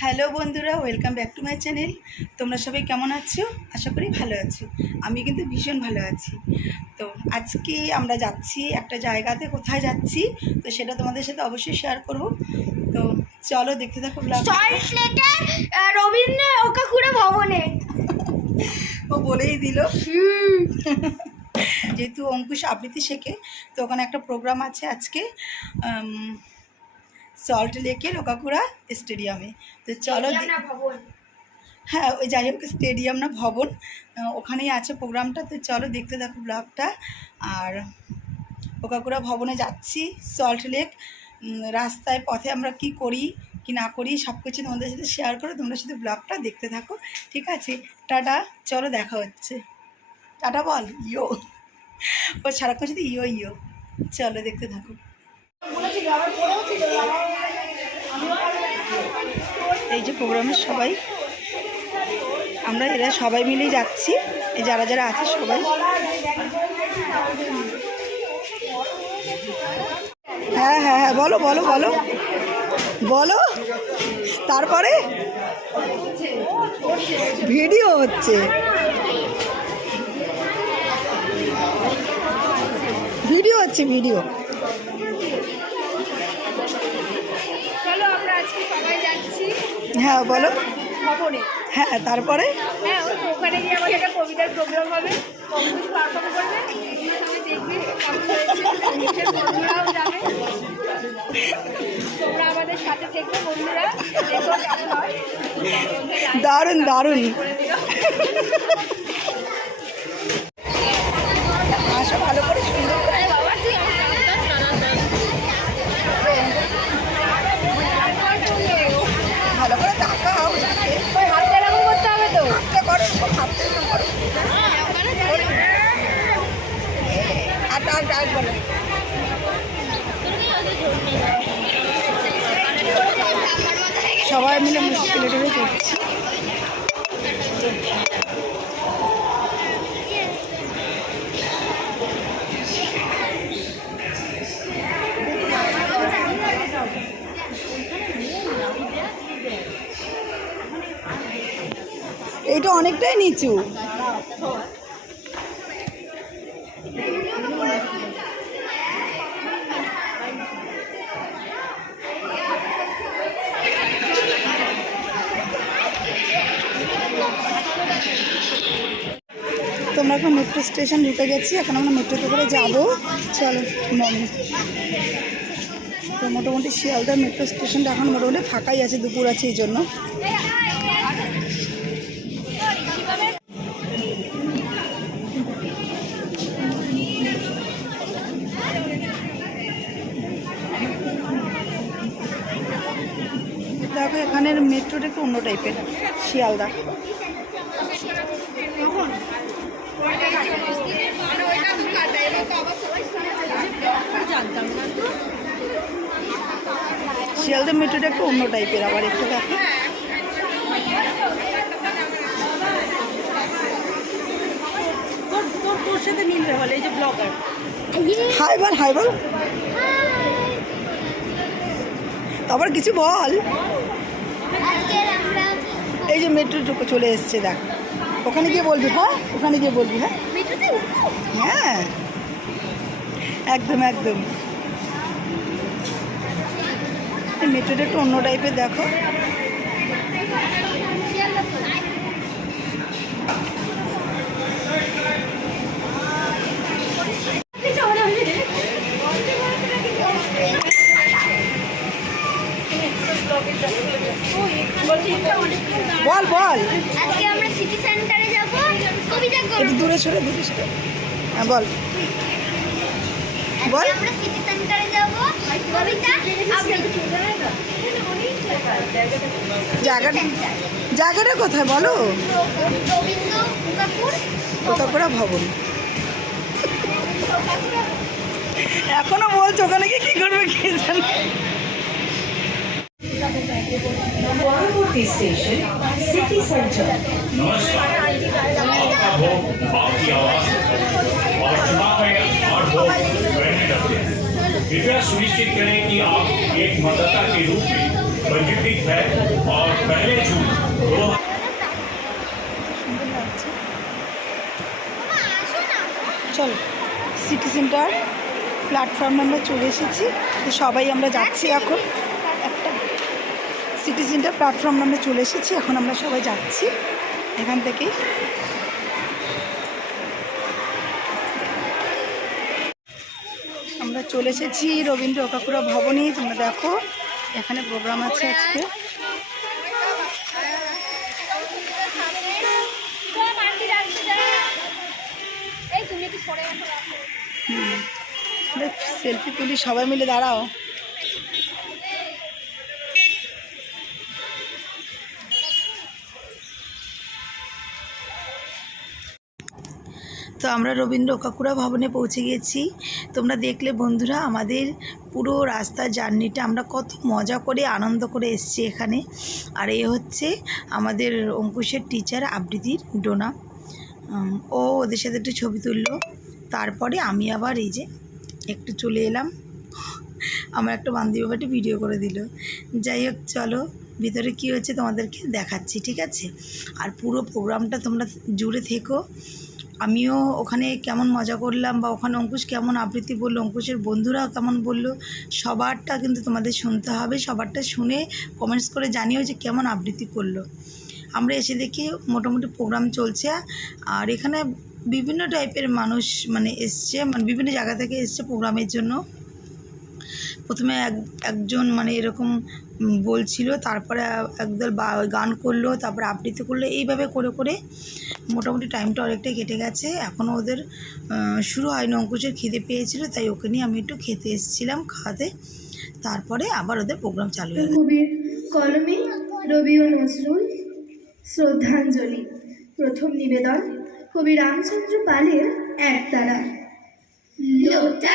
Hello বন্ধুরা welcome back to my channel. তোমরা সবাই কেমন আছো? আশা করি ভালো আছো। আমি কিন্তু ভীষণ ভালো আছি। তো আজকে আমরা যাচ্ছি একটা জায়গাতে কোথায় যাচ্ছি? তো সেটা তোমাদের সাথে অবশ্যই শেয়ার করব। তো চলো দেখতে থাকো রবীন্দ্র ওকাকুড়া ভবনে। ও বলেই দিল। যেহেতু অঙ্কুশ আবৃত্তি শেখে তো ওখানে একটা প্রোগ্রাম আছে আজকে সল্ট লেকের ওকাকুড়া স্টেডিয়ামে তো চলো হ্যাঁ ওই যাই হোক স্টেডিয়াম না ভবন। ওখানেই আছে প্রোগ্রামটা তো চলো দেখতে দেখো ব্লগটা আর ওকাকুড়া ভবনে যাচ্ছি সল্ট লেক রাস্তায় পথে আমরা কি করি কি না করি সব কিছু তোমাদের সাথে শেয়ার করে তোমরা সাথে ব্লগটা দেখতে থাকো। ঠিক আছে টাটা চলো দেখা হচ্ছে। টাটা বল, ইয়ো। ও সারাক্ষণ সাথে ইয়ো ইয়ো। চলো দেখতে থাকো। এই যে প্রোগ্রামের সবাই, আমরা এরা সবাই মিলেই যাচ্ছি। যারা যারা আছে সবাই। হ্যাঁ হ্যাঁ হ্যাঁ বলো বলো বলো। বলো। তারপরে? ভিডিও হচ্ছে। ভিডিও হচ্ছে ভিডিও। চলো আমরা আজকে সবাই যাচ্ছি হ্যাঁ বলো। ভবনে। হ্যাঁ তারপরে? হ্যাঁ ও- ওখানে গিয়ে আমাদের একটা কবিতার প্রোগ্রাম হবে। কম্পিউটার পারফর্ম করবে দেখবে কেমন হয়েছে। নিজের বন্ধুরাও যাবে তোমরা আমাদের সাথে থেকো বন্ধুরা। দেখো দারুণ দারুণ আসো ভালো করে সুন্দর করে বাবা তুই আমার ভালো করে তাকাও হাতটা এরকম করতে হবে তো হাতটা করো এরকম হাতটা এরকম করো আর আর আর বলো সবাই মিলে মুশকিলে ধরে করছি এইটা অনেকটাই নিচু তোমরা এখন মেট্রো স্টেশন ঢুকে গেছি, এখন আমরা মেট্রোতে করে যাব। চলো তো মোটামুটি শিয়ালদা মেট্রো স্টেশনটা এখন মোটামুটি ফাঁকাই আছে, দুপুর আছে এই জন্য। দেখো, এখানের মেট্রোটা একটু অন্য টাইপের শিয়ালদা। শিয়ালদা মেট্রোটা একটু অন্য টাইপের আবার একটু দেখো। তোর সাথে মিলবে বলে এই যে ব্লগার হাই বল হাই বল। তারপর কিছু বল। এই যে মেট্রো চলে এসছে দেখ। ওখানে গিয়ে বলবি হ্যাঁ? ওখানে গিয়ে বলবি হ্যাঁ? হ্যাঁ। একদম একদম। মেট্রোটা একটু অন্য টাইপের দেখো বল বল আজকে আমরা সিটি সেন্টারে যাব কবিতা একটু করব দূরে সরে দিস তো হ্যাঁ বল বল। আজকে আমরা সিটি সেন্টারে যাব কবিতা আবৃত্তি জায়গাটা জায়গাটা কোথায় বলো রবীন্দ্র কাপুর কোথাপড়া ভবন এখনো বলছো ওখানে গিয়ে কি করবে কি জানে পরবর্তী স্টেশন সিটি সেন্টার नमस्कार आप हो आपकी आवाज और चुनाव में और वोट बढ़ने लगते कृपया सुनिश्चित करें कि आप एक मतदाता के रूप में पंजीकृत है और पहले जून दो সুন্দর লাগছে চলো সিটি সেন্টার প্ল্যাটফর্মে আমরা চলে এসেছি। তো সবাই আমরা যাচ্ছি এখন। একটা সিটি সেন্টার প্ল্যাটফর্মে আমরা চলে এসেছি, এখন আমরা সবাই যাচ্ছি এখান থেকেই আমরা চলে এসেছি রবীন্দ্র কাকুরা ভবনে, তোমরা দেখো, এখানে প্রোগ্রাম আছে আজকে। সেলফি তুলি, সবাই মিলে দাঁড়াও। তো আমরা রবীন্দ্র কাকুরা ভবনে পৌঁছে গেছি। তোমরা দেখলে বন্ধুরা, আমাদের পুরো রাস্তার জার্নিটা আমরা কত মজা করে, আনন্দ করে এসেছি এখানে। আর এ হচ্ছে আমাদের অঙ্কুশের টিচার আবৃত্তির ডোনা। ও ওদের সাথে একটু ছবি তুললো। তারপরে আমি আবার এই যে একটু চলে এলাম। আমার একটা বান্ধবী বাবাটি ভিডিও করে দিল। যাই হোক, চলো, ভিতরে কী হচ্ছে তোমাদেরকে দেখাচ্ছি, ঠিক আছে? আর পুরো প্রোগ্রামটা তোমরা জুড়ে থেকো। আমিও ওখানে কেমন মজা করলাম বা ওখানে অঙ্কুশ কেমন আবৃত্তি বলল, অঙ্কুশের বন্ধুরাও কেমন বলল, সবারটা কিন্তু তোমাদের শুনতে হবে। সবারটা শুনে কমেন্টস করে জানিও যে কেমন আবৃত্তি করল। আমরা এসে দেখি মোটামুটি প্রোগ্রাম চলছে। আর এখানে বিভিন্ন টাইপের মানুষ মানে এসছে মানে বিভিন্ন জায়গা থেকে এসছে প্রোগ্রামের জন্য। প্রথমে এক, একজন মানে এরকম বলছিল, তারপরে একদল গান করল, তারপরে আবৃত্তি করল, এইভাবে করে করে মোটামুটি টাইমটা অনেকটাই কেটে গেছে। এখনও ওদের শুরু হয়নি, অঙ্কুশের খিদে পেয়েছিল, তাই ওকে নিয়ে আমি একটু খেতে এসেছিলাম খাওয়াতে। তারপরে আবার ওদের প্রোগ্রাম চালু হয়ে কলমে রবি ও নজরুল শ্রদ্ধাঞ্জলি। প্রথম নিবেদন। কবি রামচন্দ্র পালের একতারা। লোকটা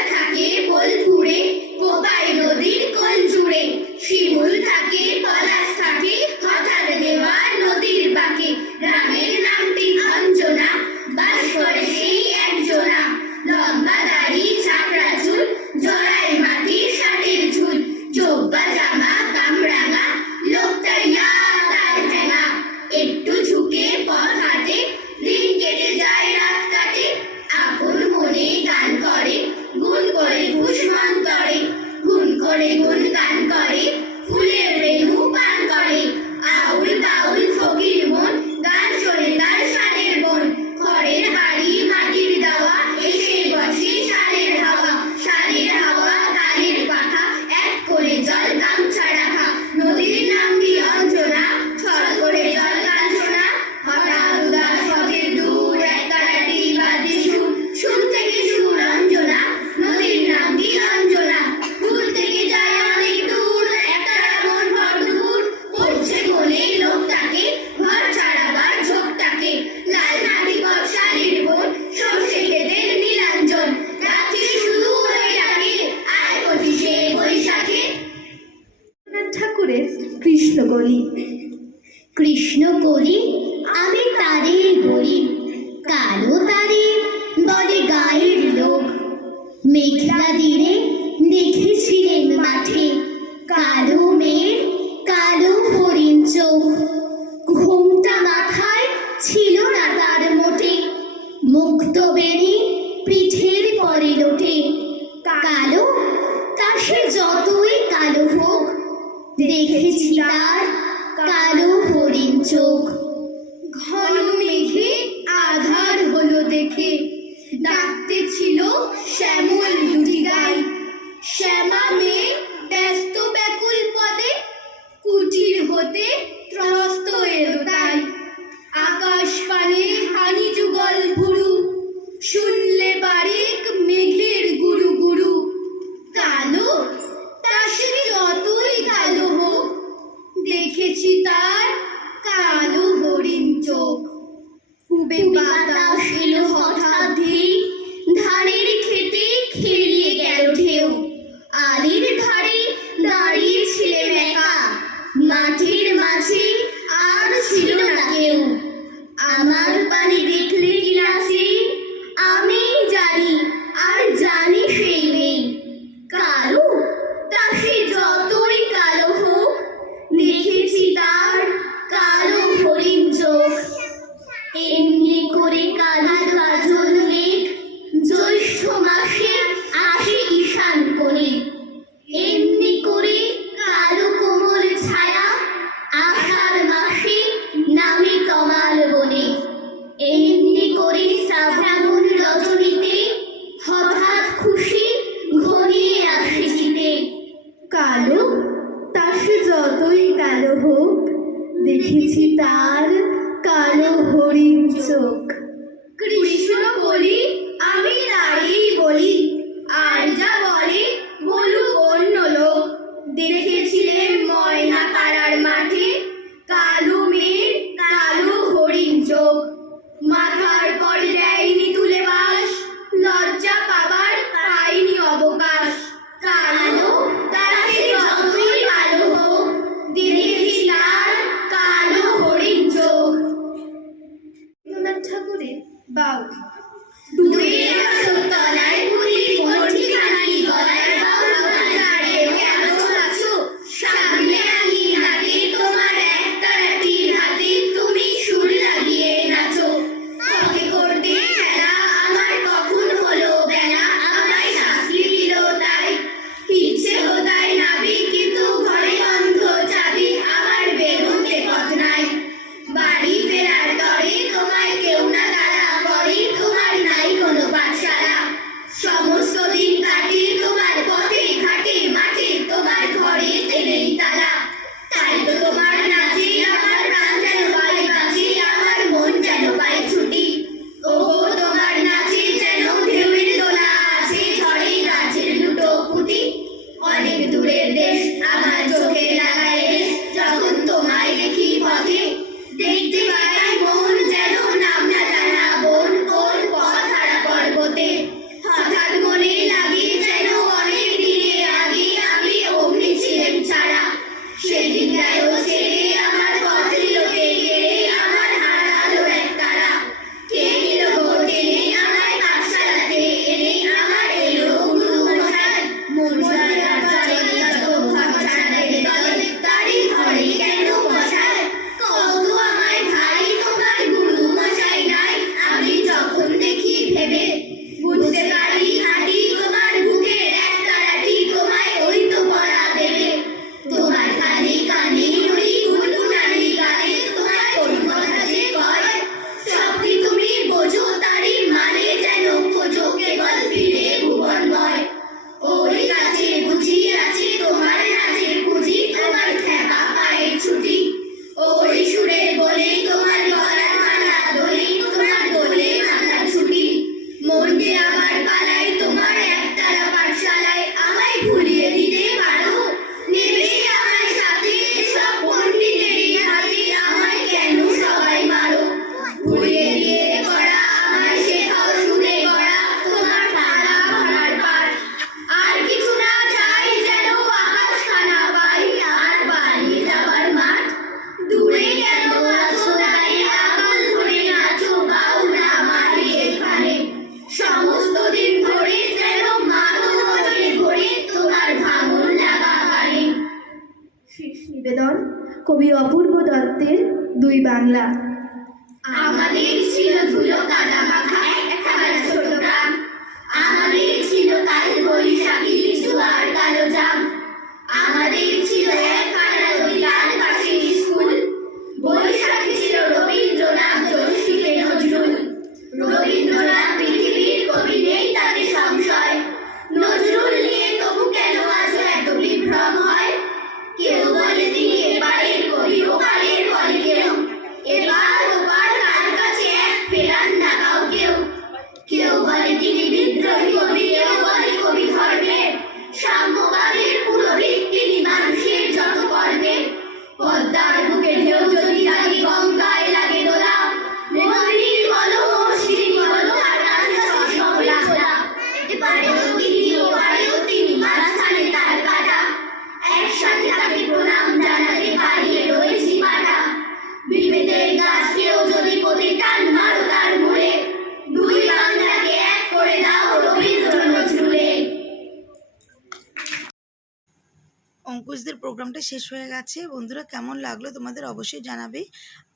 অঙ্কুশদের প্রোগ্রামটা শেষ হয়ে গেছে। বন্ধুরা, কেমন লাগল তোমাদের অবশ্যই জানাবে।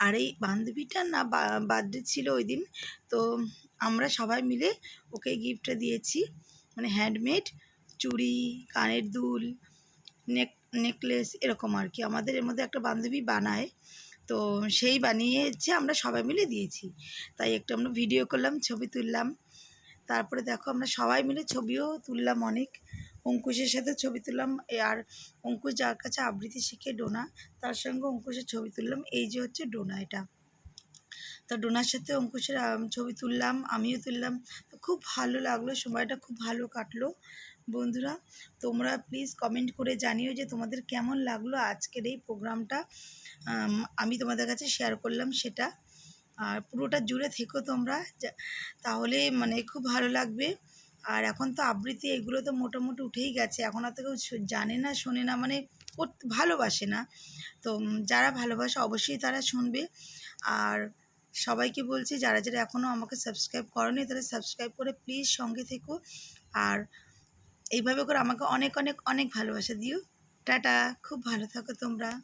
আর এই বান্ধবীটা না বার্থডে ছিল ওই দিন, তো আমরা সবাই মিলে ওকে গিফটটা দিয়েছি। মানে হ্যান্ডমেড চুড়ি, কানের দুল, নেক নেকলেস এরকম আর কি। আমাদের এর মধ্যে একটা বান্ধবী বানায়, তো সেই বানিয়েছে আমরা সবাই মিলে দিয়েছি। তাই একটু আমরা ভিডিও করলাম, ছবি তুললাম। তারপরে দেখো আমরা সবাই মিলে ছবিও তুললাম অনেক। অঙ্কুশের সাথে ছবি তুললাম আর অঙ্কুশ যার কাছে আবৃত্তি শিখে ডোনা, তার সঙ্গে অঙ্কুশের ছবি তুললাম, এই যে হচ্ছে ডোনা এটা। তো ডোনার সাথে অঙ্কুশের ছবি তুললাম, আমিও তুললাম খুব ভালো লাগল, সময়টা খুব ভালো কাটলো। বন্ধুরা, তোমরা প্লিজ কমেন্ট করে জানিও যে তোমাদের কেমন লাগল আজকের এই প্রোগ্রামটা। আমি তোমাদের কাছে শেয়ার করলাম সেটা। আর পুরোটা জুড়ে থেকো তোমরা তাহলে মানে খুব ভালো লাগবে। আর এখন তো আবৃত্তি এগুলো তো মোটামুটি উঠেই গেছে। এখন আর তো কেউ জানে না, শোনে না মানে করতে- ভালোবাসে না। তো যারা ভালোবাসে অবশ্যই তারা শুনবে। আর সবাইকে বলছি, যারা যারা এখনও আমাকে সাবস্ক্রাইব করনি, তারা সাবস্ক্রাইব করে প্লিজ সঙ্গে থেকো। আর এইভাবে করে আমাকে অনেক অনেক অনেক ভালোবাসা দিও। টাটা, খুব ভালো থাকো তোমরা।